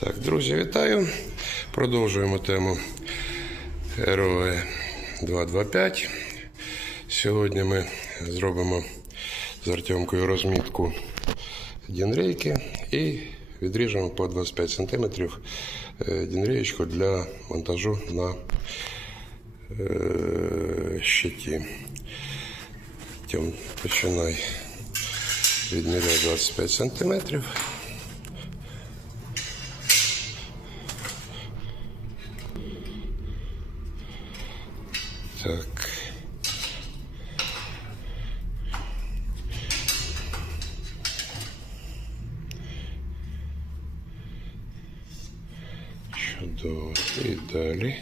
Так, друзі, вітаю. Продовжуємо тему ROE 225. Сьогодні ми зробимо з Артемкою розмітку дінрейки і відріжемо по 25 см дінреєчку для монтажу на е, щиті. Тьом, починай відміряй 25 сантиметрів. Так. Чудово. І далі.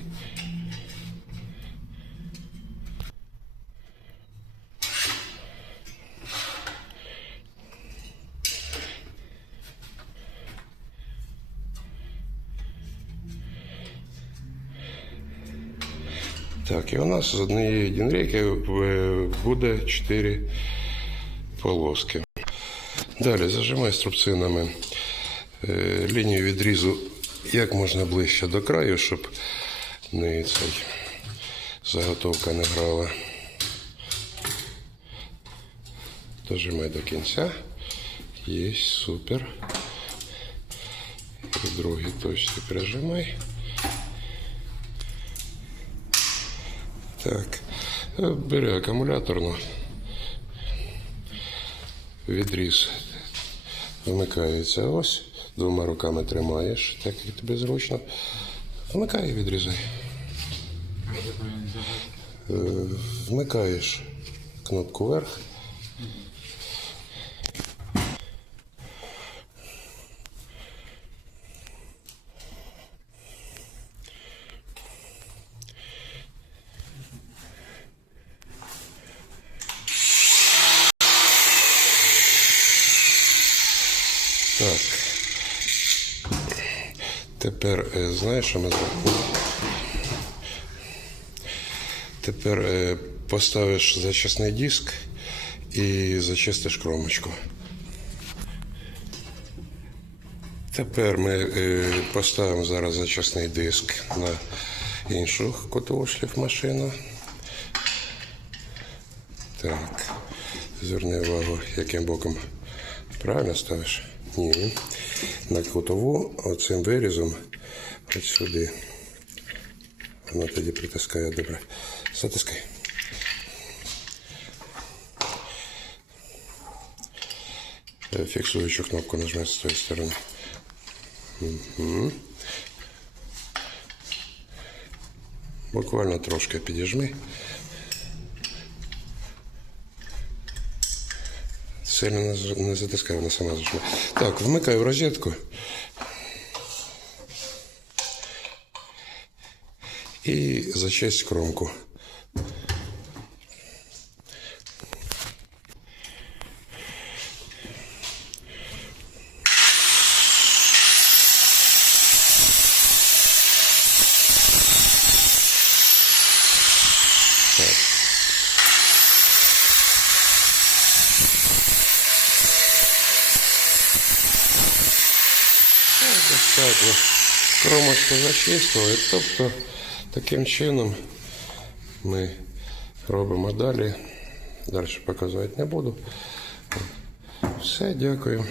Так, і у нас з однієї дінрейки е, буде 4 полоски. Далі зажимай струбцинами е, лінію відрізу як можна ближче до краю, щоб не цей заготовка не грала. Дожимай до кінця. Є, супер. І другий точці прижимай. Так, бери акумуляторну. Відріз вмикається ось. Двома руками тримаєш, так як тобі зручно. Вмикай і відрізай. Е, Вмикаєш кнопку вверх. Так. Тепер е, знаєш, що ми зробимо? Тепер е, поставиш зачисний диск і зачистиш кромочку. Тепер ми е, поставимо зараз зачисний диск на іншу котову шліфмашину. Так. Зверни увагу, яким боком правильно ставиш? Ні. На кутову оцим вирізом от сюди. Воно тоді притискає добре. Затискай. Е, Фіксуючу кнопку нажми з тієї сторони. Угу. Буквально трошки підіжми. Сильно не не затискай, вона сама зажме. Так, вмикаю розетку. І зачесть кромку. Достатньо. Кромочку зачистили. Тобто таким чином ми робимо далі. Далі показувати не буду. Все, дякую.